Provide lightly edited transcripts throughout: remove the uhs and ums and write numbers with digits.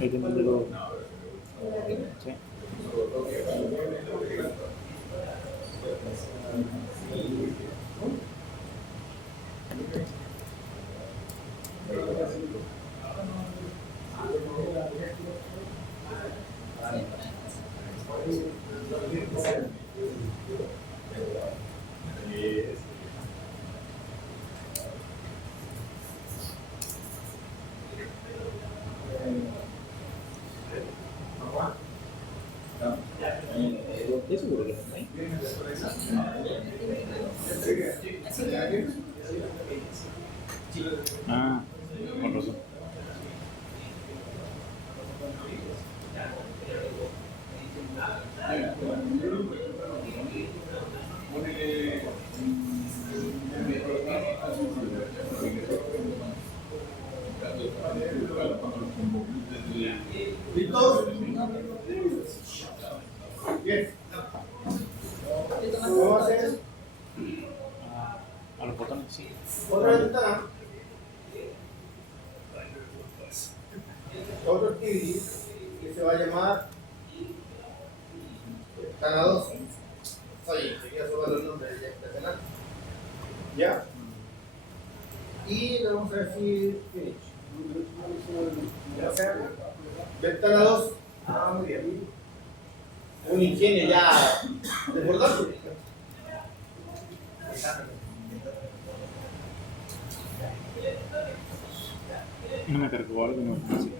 Ahí te mandé los. Sí. ¿Estás seguro que no hay? Ah, con razón. ¿Listos? Bien. ¿Cómo haces? A los botones, sí. Otra ventana. Otro activity que se va a llamar ventana 2. Oye, quería sumar los nombres de esta ventana. ¿Ya? Y le vamos a decir finish. Ventana 2. Ah, muy bien. Un ingenio ya desbordante. No me cargó algo, no sé.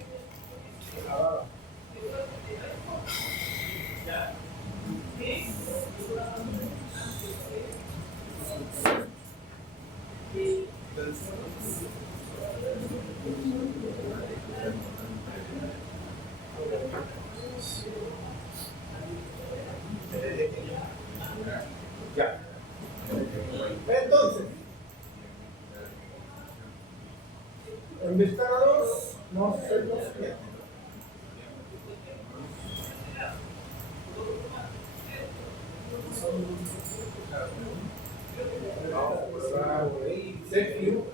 Ya. Entonces, en ventana 2 vamos a hacer lo siguiente. Set view.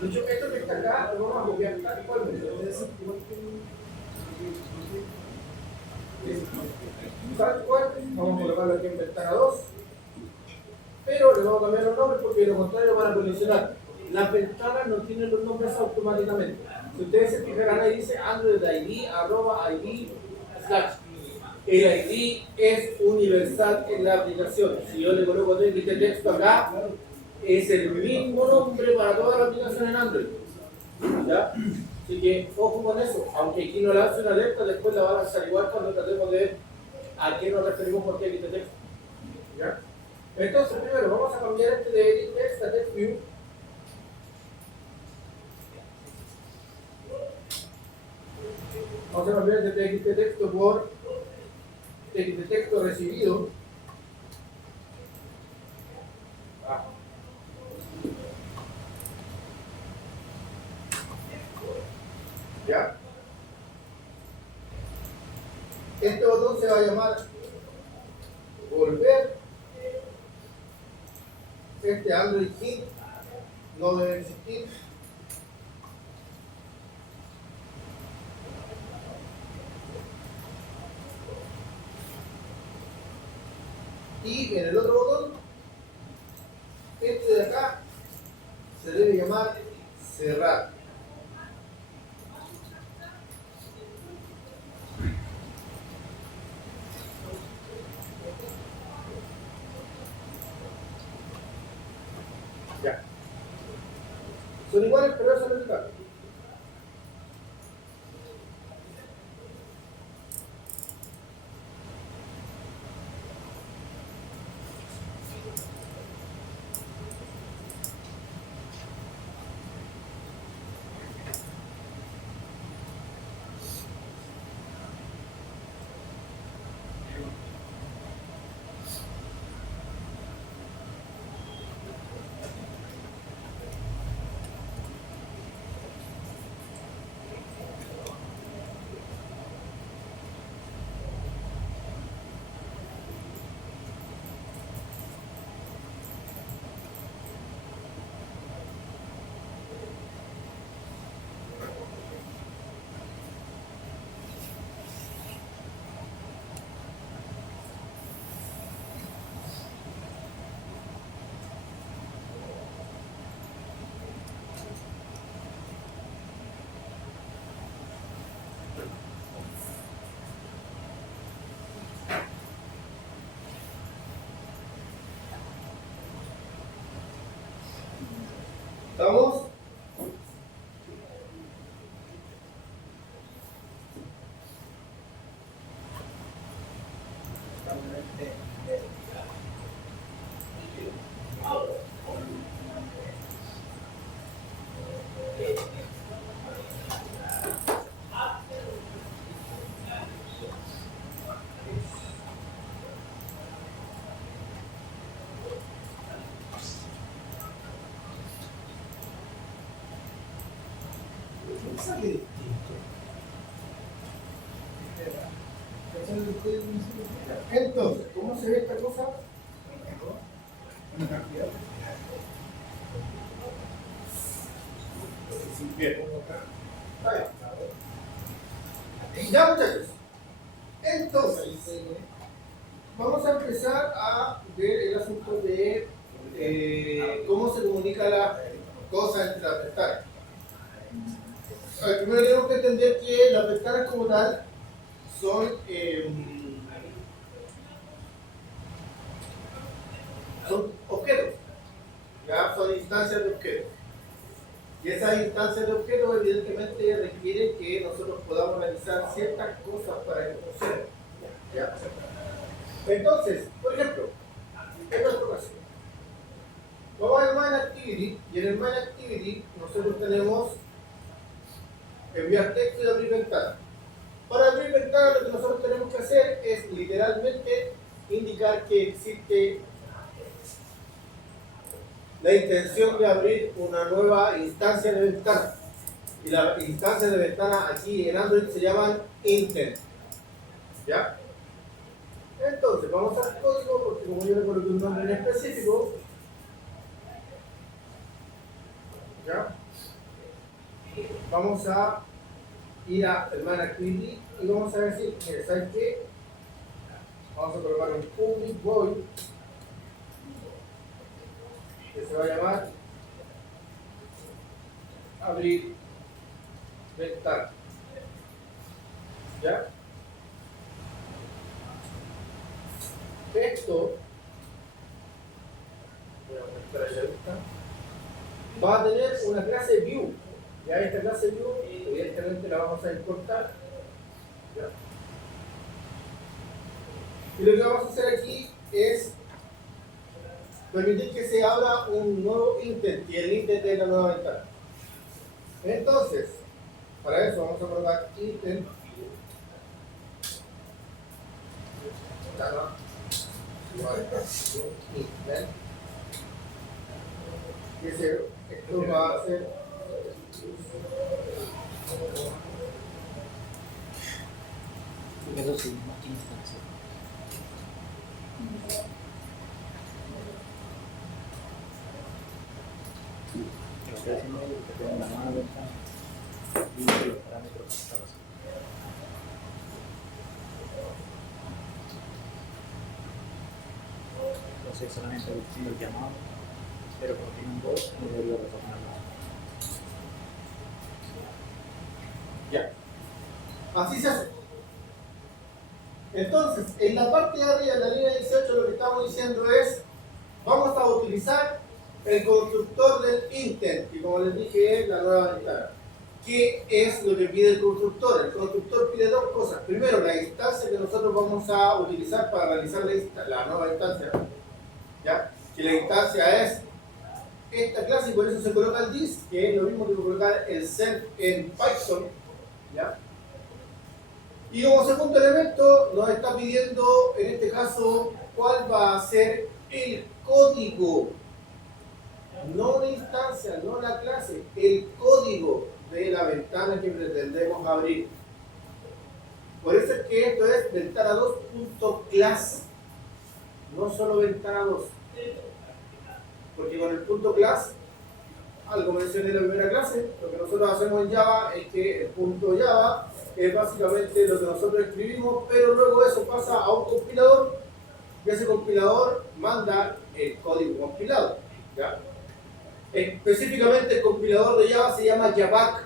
De hecho, esto que está acá lo vamos a copiar tal cual. Tal cual, vamos a colocarlo aquí en ventana 2. Pero le vamos a cambiar los nombres porque de lo contrario van a colisionar. Las ventanas no tienen los nombres automáticamente. Si ustedes se fijarán ahí dice Android ID, @ID, /. El ID es universal en la aplicación. Si yo le coloco este texto acá, es el mismo nombre para toda la aplicación en Android. ¿Ya? Así que ojo con eso. Aunque aquí no lance una alerta, después la va a lanzar igual cuando tratemos de ver a qué nos referimos por este texto. ¿Ya? Entonces, primero vamos a cambiar este de edit text a text view. Vamos a cambiar de text de texto por text de texto recibido. ¿Ya? Este botón se va a llamar volver. Este Android Hit no debe existir. Y en el otro botón, este de acá se debe llamar cerrar. Ya. Son iguales, pero eso no es el caso. sale distinto. Entonces, ¿cómo se ve esta cosa? Una cantidad. Bien. Está bien. Ya, muchachos. Entonces, vamos a empezar a ver el asunto de cómo se comunica la cosa entre las ventanas. Primero tenemos que entender que las ventanas como tal son objetos, ya son instancias de objetos. Y esas instancias de objetos evidentemente requieren que nosotros podamos realizar ciertas cosas para que funcionen. ¿Ya? Entonces, por ejemplo, en nuestro caso, vamos al main activity, y en el main activity nosotros tenemos enviar texto y abrir ventana. Para abrir ventana lo que nosotros tenemos que hacer es literalmente indicar que existe la intención de abrir una nueva instancia de ventana. Y las instancias de ventana aquí en Android se llaman intent. ¿Ya? Entonces, vamos al código, porque como yo le coloqué un nombre en específico, ¿ya? Vamos a ir al main activity y vamos a decir, mire, ¿sabes qué? Vamos a colocar un public void que se va a llamar abrir ventana. ¿Ya? Esto voy a mostrar ya esta, va a tener una clase view. Ya esta clase view evidentemente la vamos a importar. ¿Ya? Y lo que vamos a hacer aquí es permitir que se abra un nuevo intent, y el intent es la nueva ventana. Entonces, para eso vamos a colocar intent ventana intent, y esto va a ser Eso sí, más que instancia. Lo que estoy haciendo es que tengo una nueva ventana y los parámetros para hacer. Entonces solamente haciendo el llamado, pero como tiene un bot, no debería retornar nada. ya. Así se hace. Entonces, en la parte de arriba de la línea 18 lo que estamos diciendo es, vamos a utilizar el constructor del intent, que como les dije es la nueva ventana. ¿Qué es lo que pide el constructor? El constructor pide dos cosas. Primero, la instancia que nosotros vamos a utilizar para realizar la nueva instancia, ¿ya? Que la instancia es esta clase y por eso se coloca el this, que es lo mismo que colocar el self en Python, ¿ya? Y como segundo elemento nos está pidiendo en este caso cuál va a ser el código, no una instancia, no la clase, el código de la ventana que pretendemos abrir. Por eso es que esto es ventana 2.class, no solo ventana 2, porque con el punto class, algo mencioné en la primera clase, lo que nosotros hacemos en Java es que el punto Java es básicamente lo que nosotros escribimos, pero luego eso pasa a un compilador y ese compilador manda el código compilado, ¿ya? Específicamente el compilador de Java se llama Javac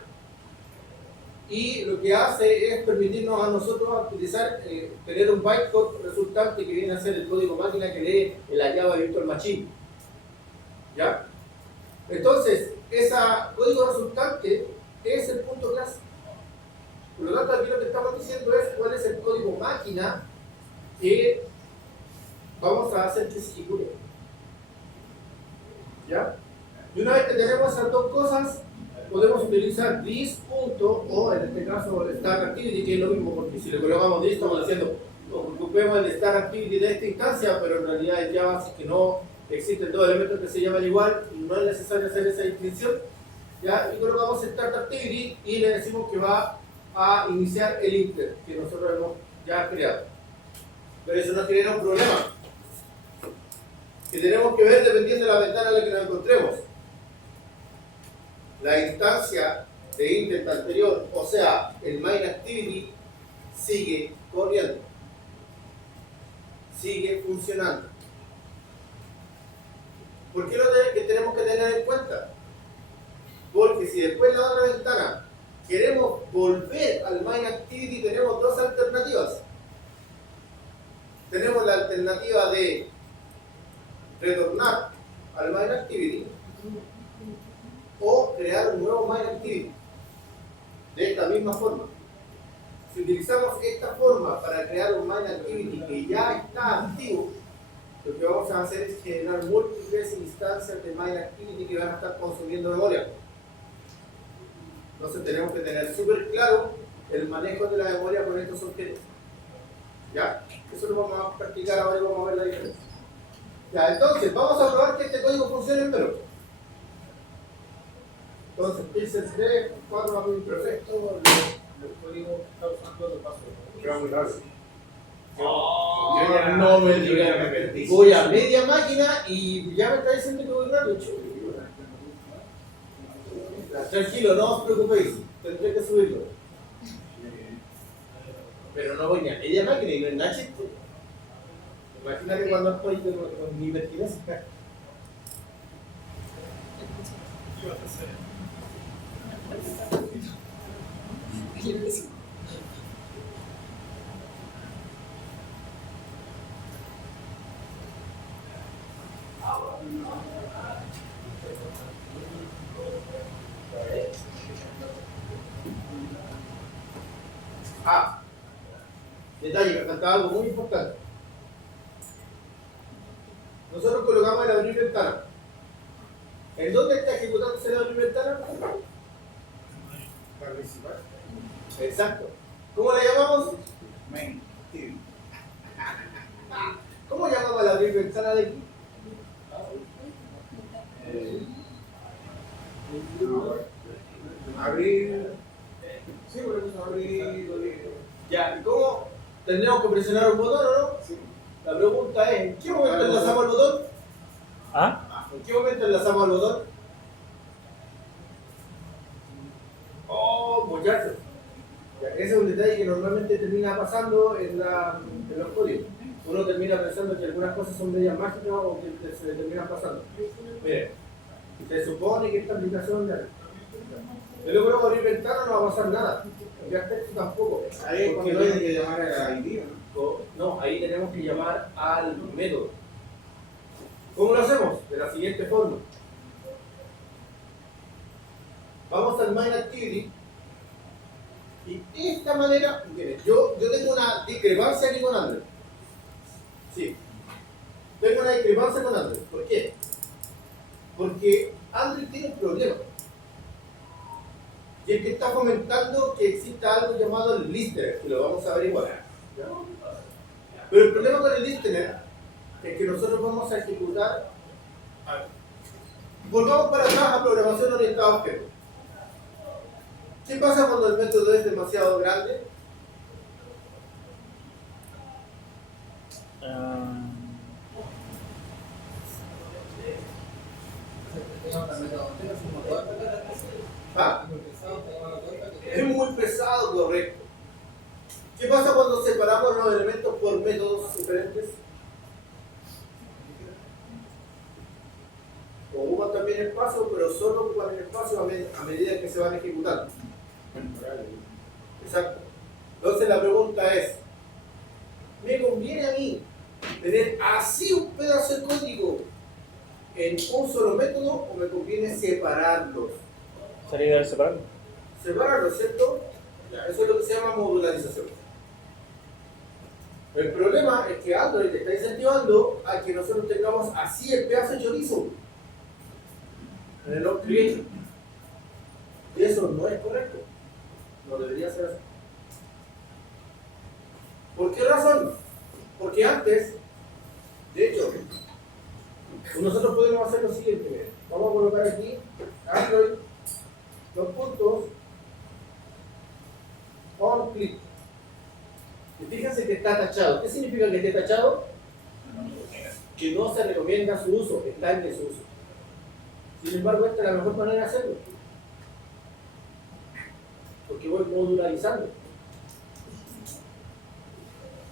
y lo que hace es permitirnos a nosotros utilizar, tener un bytecode resultante que viene a ser el código máquina que lee en la Java Virtual Machine, ¿ya? Entonces, ese código resultante es el punto clase. Por lo tanto, aquí lo que estamos diciendo es cuál es el código máquina que vamos a hacer que se ejecute. ¿Ya? Y una vez que tenemos esas dos cosas, podemos utilizar this punto, o en este caso el start activity, que es lo mismo, porque si le colocamos this estamos diciendo ocupemos el start activity de esta instancia, pero en realidad en Java, si que no existen dos elementos que se llaman igual, no es necesario hacer esa distinción. ¿ya? Y colocamos Start Activity y le decimos que va a iniciar el Inter que nosotros hemos ya creado. Pero eso nos genera un problema que tenemos que ver dependiendo de la ventana en la que nos encontremos. La instancia de Intent anterior, o sea, el Main Activity, sigue corriendo, sigue funcionando. ¿Por qué lo que tenemos que tener en cuenta? Porque si después en la otra ventana queremos volver al Main Activity, tenemos dos alternativas. Tenemos la alternativa de retornar al Main Activity o crear un nuevo Main Activity de esta misma forma. Si utilizamos esta forma para crear un Main Activity que ya está activo, lo que vamos a hacer es generar múltiples instancias de Main Activity que van a estar consumiendo memoria. Entonces tenemos que tener súper claro el manejo de la memoria con estos objetos. ¿Ya? Eso lo vamos a practicar ahora y vamos a ver la diferencia. Ya, entonces vamos a probar que este código funcione en Velox. Entonces, pixel 3, 4 va muy perfecto, el código que está usando lo paso. Queda muy rápido. No me digas, voy a media máquina y ya me está diciendo que voy rápido. Tranquilo, no os preocupéis, tendré que subirlo. Pero no voy ni a media máquina y no es nada chiste. Imagínate cuando estoy con mi pertinencia. Detalle, me faltaba algo muy importante. Nosotros colocamos el abrir ventana. ¿En dónde está ejecutándose el abrir ventana? Para principal. Exacto. ¿Cómo la llamamos? Main. Sí. ¿Cómo llamamos la abrir ventana de aquí? Abrir. Sí, por eso abrir. Ya, ¿y cómo? ¿Tendríamos que presionar un botón o no? Sí. La pregunta es: ¿en qué momento enlazamos el botón? ¿Ah? ¿En qué momento enlazamos el botón? Oh, muchachos. Ese es un detalle que normalmente termina pasando en los códigos. Uno termina pensando que algunas cosas son medias mágicas o que se le terminan pasando. Miren, se supone que esta aplicación de yo luego de abrir ventana no va a pasar nada. Ya texto tampoco. Ahí porque no hay que llamar a ID, ¿no? No, ahí tenemos que llamar al método. ¿Cómo lo hacemos? De la siguiente forma. Vamos al Main Activity. Y de esta manera, miren, yo tengo una discrepancia aquí con Android. Sí. Tengo una discrepancia con Android. ¿Por qué? Porque Android tiene un problema. Y es que está fomentando que exista algo llamado el listener, que lo vamos a averiguar. ¿Ya? Pero el problema con el listener es que nosotros vamos a ejecutar. Volvamos para atrás a programación orientada a objetos. ¿Qué pasa cuando el método es demasiado grande? ¿Ah? Es muy pesado, correcto. ¿Qué pasa cuando separamos los elementos por métodos diferentes? Ocupan también espacio, pero solo ocupan el espacio a medida que se van ejecutando. Exacto. Entonces la pregunta es: ¿me conviene a mí tener así un pedazo de código en un solo método o me conviene separarlos? ¿Sería de separarlo? Separarlos, ¿cierto? Eso es lo que se llama modularización. El problema es que Android está incentivando a que nosotros tengamos así el pedazo de chorizo en el Log Creation. Y eso no es correcto. No debería ser así. ¿Por qué razón? Porque antes, de hecho, nosotros podemos hacer lo siguiente. Vamos a colocar aquí Android los puntos on click. Y fíjense que está tachado. ¿Qué significa que esté tachado? Que no se recomienda su uso, que está en desuso. Sin embargo, esta es la mejor manera de hacerlo, porque voy modularizando.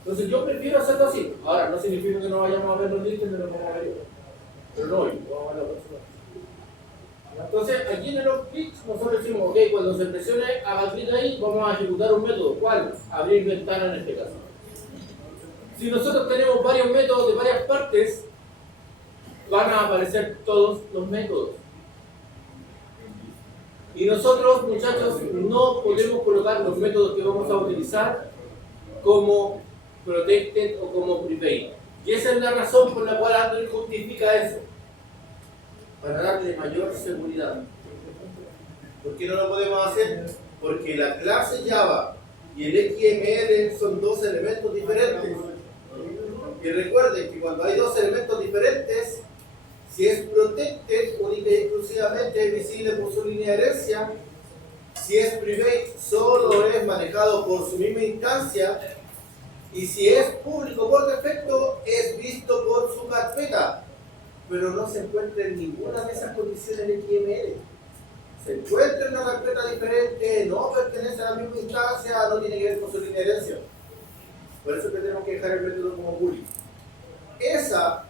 Entonces yo prefiero hacerlo así. Ahora, no significa que no vayamos a ver los listas de los vamos a ver hoy. Pero no hoy, vamos a ver la próxima. Entonces, aquí en el on-click nosotros decimos, ok, cuando se presione, haga clic ahí, vamos a ejecutar un método. ¿Cuál? Abrir ventana en este caso. Si nosotros tenemos varios métodos de varias partes, van a aparecer todos los métodos. Y nosotros, muchachos, no podemos colocar los métodos que vamos a utilizar como protected o como prepaid. Y esa es la razón por la cual Android justifica eso, para darle mayor seguridad. ¿Por qué no lo podemos hacer? Porque la clase Java y el XML son dos elementos diferentes. Y recuerden que cuando hay dos elementos diferentes, si es protected, única y exclusivamente es visible por su línea de herencia. Si es private, solo es manejado por su misma instancia. Y si es público por defecto, es visto por su carpeta. Pero no se encuentra en ninguna de esas condiciones en XML. Se encuentra en una carpeta diferente, no pertenece a la misma instancia, no tiene que ver con su línea de herencia. Por eso que tenemos que dejar el método como público. Esa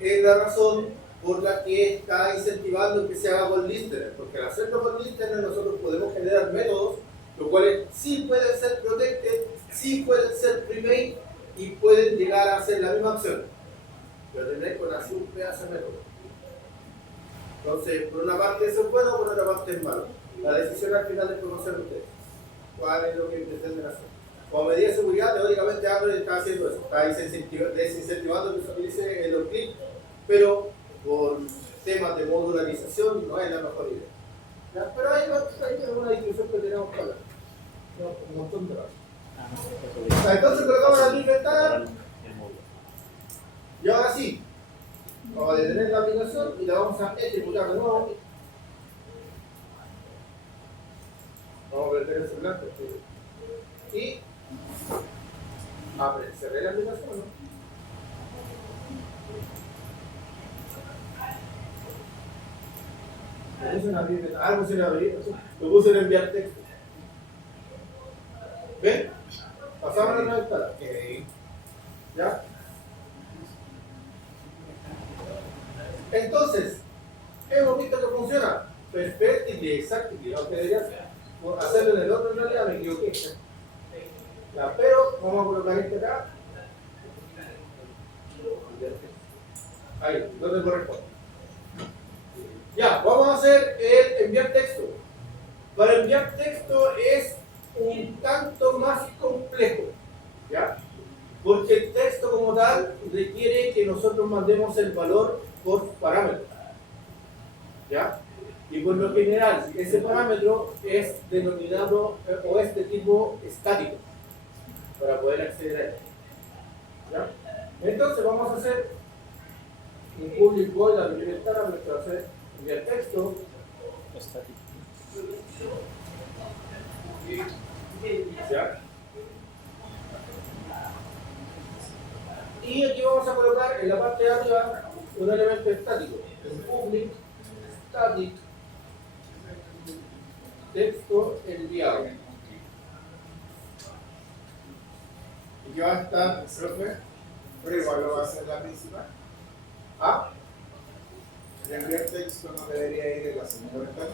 es la razón por la que está incentivando que se haga con listener, porque al hacerlo con listener nosotros podemos generar métodos, los cuales sí pueden ser protected, sí pueden ser private y pueden llegar a hacer la misma acción. Pero tendréis con así un pedazo de método. Entonces, por una parte eso es bueno, por otra parte es malo. La decisión al final es conocer ustedes. ¿Cuál es lo que pretenden hacer? Como medida de seguridad, teóricamente Android está haciendo eso. Está desincentivando que se utilice el on-click, pero por temas de modularización no es la mejor idea. ¿Ya? Pero hay una discusión que tenemos que hablar. Un montón de cosas. Entonces colocamos la línea ventana y ahora sí, vamos a detener la aplicación y la vamos a ejecutar de nuevo. Vamos a prender el celular y cerré la aplicación, ¿no? Lo puse en abrir, algo se le abrir, lo puse en enviar texto. ¿Ven? Pasamos a la ventana. ¿Ya? Entonces, hemos visto que funciona. Perfecto y exacto, aunque debería hacerlo en el otro, en realidad me equivoqué. Ya, pero vamos a colocar este acá. Ahí, donde corresponde. Ya, vamos a hacer el enviar texto. Para enviar texto es un tanto más complejo, ¿ya? Porque el texto como tal requiere que nosotros mandemos el valor por parámetro, ¿ya? Y por lo general, ese parámetro es denominado o es de tipo estático, para poder acceder a él, ¿ya? Entonces vamos a hacer un public void a la primera ventana, para hacer enviar texto Estático. ¿ya? Y aquí vamos a colocar en la parte de arriba un elemento estático, el public static texto enviado. ¿Y qué va a estar, profe? Pero igual lo va a hacer la principal. ¿Ah? El enviar texto no debería ir en la segunda ventana.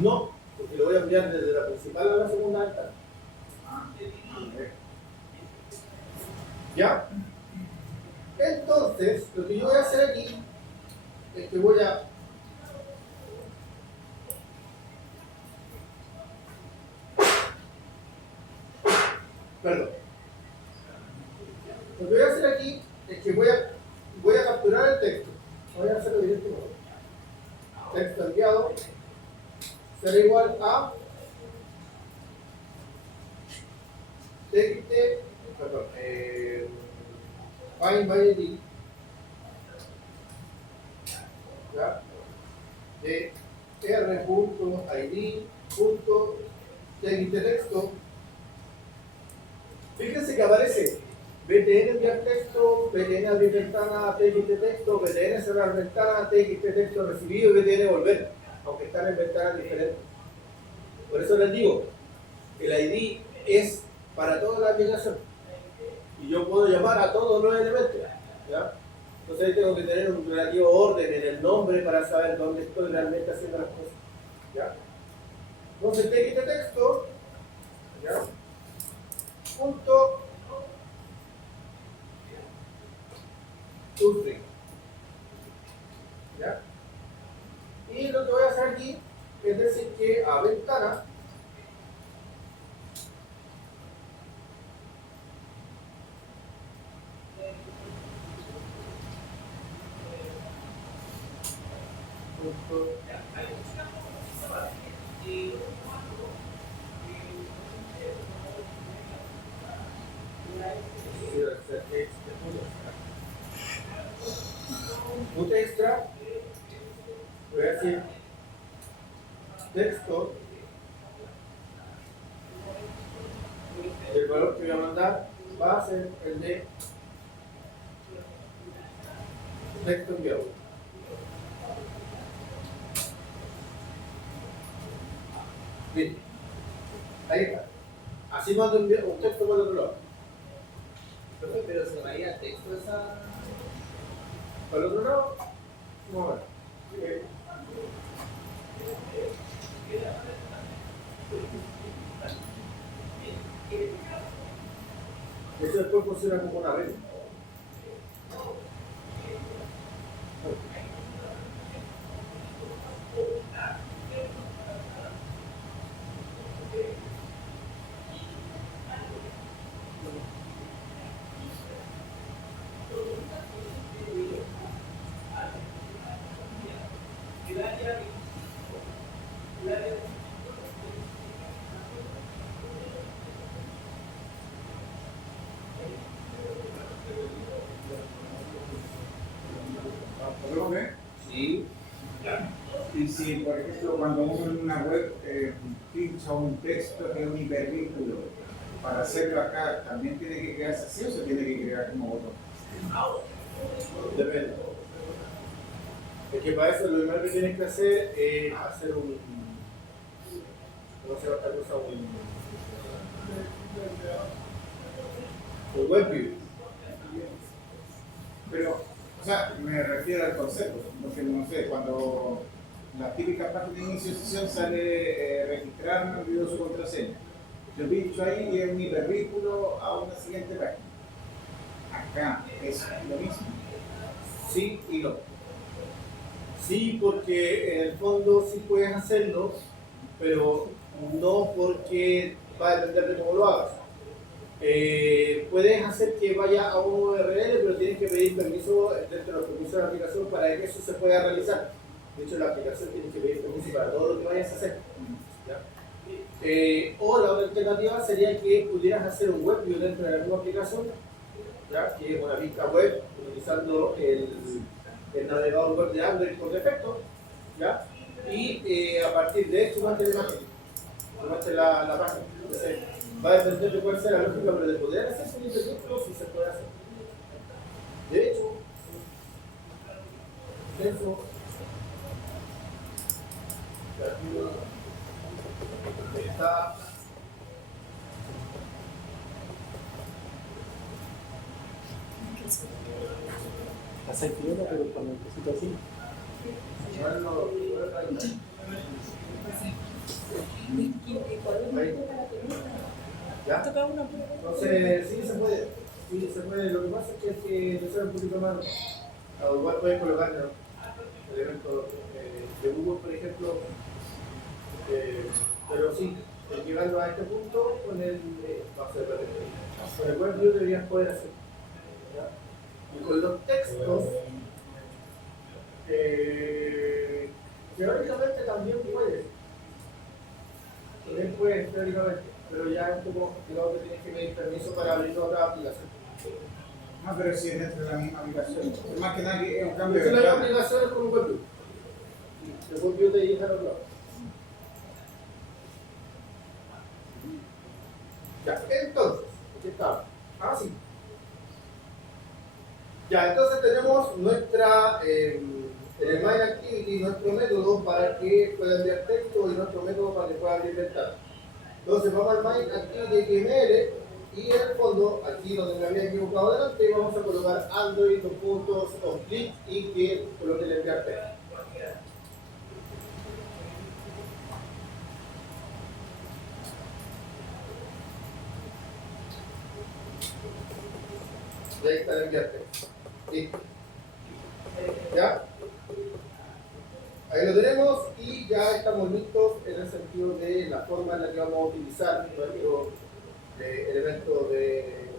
No, porque lo voy a enviar desde la principal a la segunda ventana. ¿Ya? Entonces, lo que yo voy a hacer aquí es que voy a perdón. Lo que voy a hacer aquí es que voy a capturar el texto. Voy a hacerlo directamente. Texto enviado será igual a txt, perdón, find by id, ¿ya? De r.id.txt. Fíjense que aparece btn enviar texto, btn abrir ventana, txt texto, btn cerrar ventana, txt texto recibido y btn volver, aunque están en ventanas diferentes. Por eso les digo, el ID es para toda la aplicación y yo puedo llamar a todos los elementos, ¿ya? Entonces ahí tengo que tener un relativo orden en el nombre para saber dónde estoy realmente haciendo las cosas, ¿ya? Entonces txt texto, ¿ya? Punto toString, ¿ya? Y lo que voy a hacer aquí es decir que a ventana punto punto extra, voy a decir texto, el valor que voy a mandar va a ser el de texto enviado. Bien, ahí está. Así mando un texto por el otro lado. Pero se varía texto esa. Por el otro lado, no va. Eso después funciona como una red. ¿Podemos ver? Sí. Y si, por ejemplo, cuando uno en una web pincha un texto que es un hipervínculo, para hacerlo acá, ¿también tiene que crearse así o se tiene que crear como botón? Depende. Es que para eso lo primero que tienes que hacer es hacer un. ¿Cómo se llama esta cosa? Un web view. Pero, o sea, me refiero al concepto, porque no sé, cuando la típica parte de inicio de sesión sale registrar, me olvidó su contraseña. Yo pincho ahí y es un hipervínculo a una siguiente página. Acá es lo mismo. Sí y no. Sí, porque en el fondo sí puedes hacerlo, pero no porque va a depender de cómo lo hagas. Puedes hacer que vaya a un URL, pero tienes que pedir permiso dentro de los permisos de la aplicación para que eso se pueda realizar. De hecho, la aplicación tiene que pedir permiso para todo lo que vayas a hacer. ¿Ya? O la otra alternativa sería que pudieras hacer un web view dentro de la misma aplicación, ¿ya? Que es una vista web utilizando el navegador web de Android por defecto, ¿ya? Y a partir de esto tomaste la imagen, tomaste la página. Entonces, va a depender de cuál sea la lógica, pero de poder hacerse un hipervínculo sí se puede hacer. De hecho, eso está Hace frío, pero cuando necesito así. ¿Ya? Entonces, sí se puede. Sí se puede. Lo que pasa es que no sea un poquito más. Igual puedes colocar elementos de Google, por ejemplo. Pero sí, llegando a este punto, con el con el web view deberías poder hacer. ¿Ya? Y con los textos, teóricamente también puedes. También puedes, teóricamente, pero ya es un poco complicado que tienes que pedir permiso para abrir otra aplicación. No, pero si es dentro de la misma aplicación. Más que nada que es un cambio Entonces, de la ventana. aplicación es con un web view. El web view pedís al otro lado. Ya, entonces, aquí está. Ah, sí. Ya, entonces tenemos nuestra, en el Main Activity, nuestro método para que pueda enviar texto y nuestro método para que pueda abrir ventanas. Entonces vamos al Main Activity XML y en el fondo, aquí donde me había equivocado delante, vamos a colocar Android, los puntos on click y que coloque el enviar texto. Y ahí está el enviar texto. Listo. ¿Ya? Ahí lo tenemos y ya estamos listos en el sentido de la forma en la que vamos a utilizar nuestro elemento de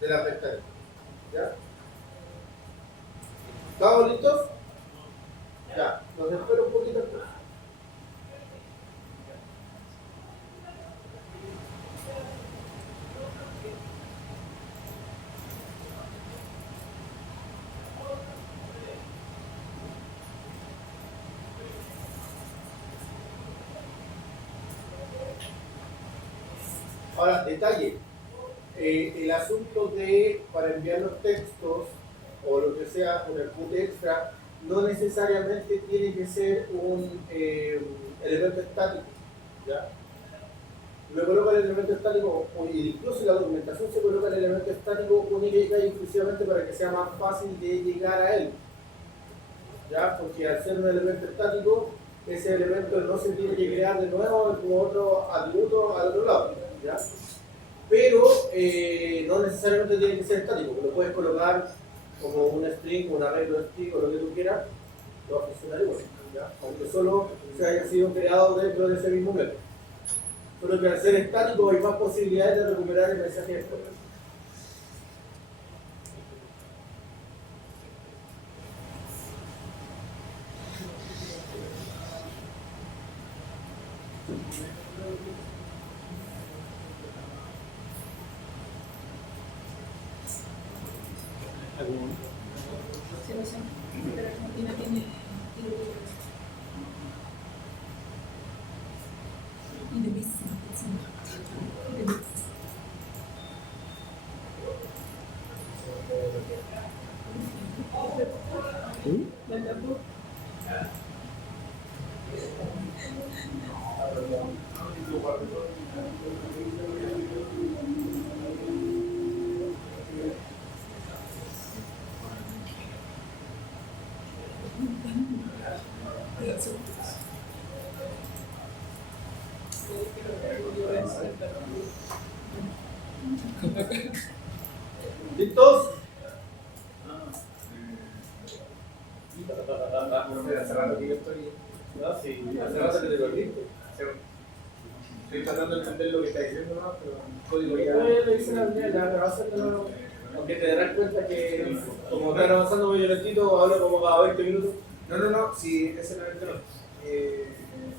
la pestaña. ¿Ya? ¿Estamos listos? Ya, nos espero un poquito después. Ahora, detalle, el asunto de para enviar los textos o lo que sea con el put extra no necesariamente tiene que ser un elemento estático, ¿ya? Me coloca el elemento estático, o incluso en la documentación se coloca el elemento estático única y exclusivamente para que sea más fácil de llegar a él, ¿ya? Porque al ser un elemento estático, ese elemento no se tiene que crear de nuevo como otro atributo al otro lado, ¿ya? Pero no necesariamente tiene que ser estático, lo puedes colocar como un string, un array de string o lo que tú quieras, lo va a funcionar igual, ¿ya? Aunque solo se haya sido creado dentro de ese mismo método. Solo que al ser estático hay más posibilidades de recuperar el mensaje después. ¿Listos? Hace rato que yo estoy. No, sí, hace rato que te perdiste. Estoy tratando de entender lo que está diciendo, ¿no? Pero el código ya. Lo hice la primera, ya me va a hacer de nuevo. Aunque te darás cuenta que, como están avanzando medio lentito, hablo como cada 20 minutos. No, si esa es la ventaja.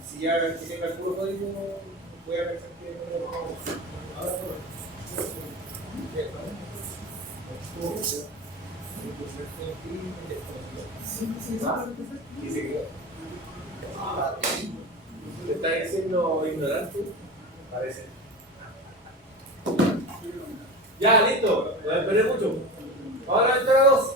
Si ya que tenga el puro código, voy a pensar que no lo vamos a hacer. Ahora y se quedó. ¿Te estás diciendo ignorante? Parece. Ya, listo. Lo esperé mucho. Ahora la ventana 2.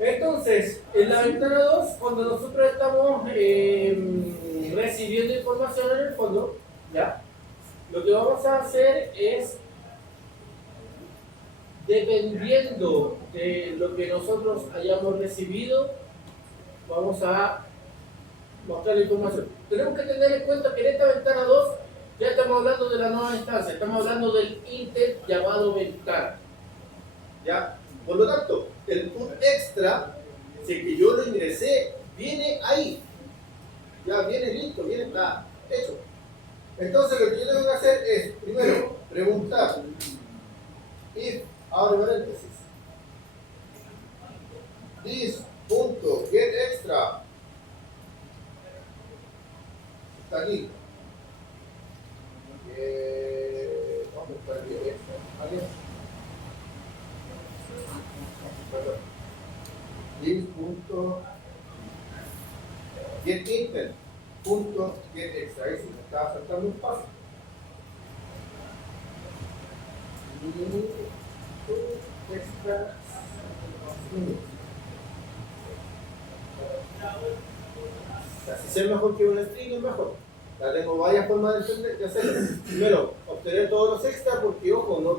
Entonces, en la ventana 2, cuando nosotros estamos recibiendo información en el fondo, ¿ya? Lo que vamos a hacer es, dependiendo de lo que nosotros hayamos recibido, vamos a mostrar la información. Tenemos que tener en cuenta que en esta ventana 2 ya estamos hablando de la nueva instancia, estamos hablando del intent llamado ventana. ¿Ya? Por lo tanto, el put extra, si es que yo lo ingresé, viene ahí. Ya viene listo, viene está hecho. Entonces lo que yo tengo que hacer es, primero, preguntar if, abre paréntesis, this.getExtra está aquí. ¿Dónde está el getExtra? ¿Aquí? Perdón. This.getExtra get intent, punto get extra. Ahí sí me estaba saltando un paso. Extra minutes. Si ser mejor que un string es mejor. Ya tengo varias formas de hacerlo. Primero, obtener todos los extras porque, ojo, no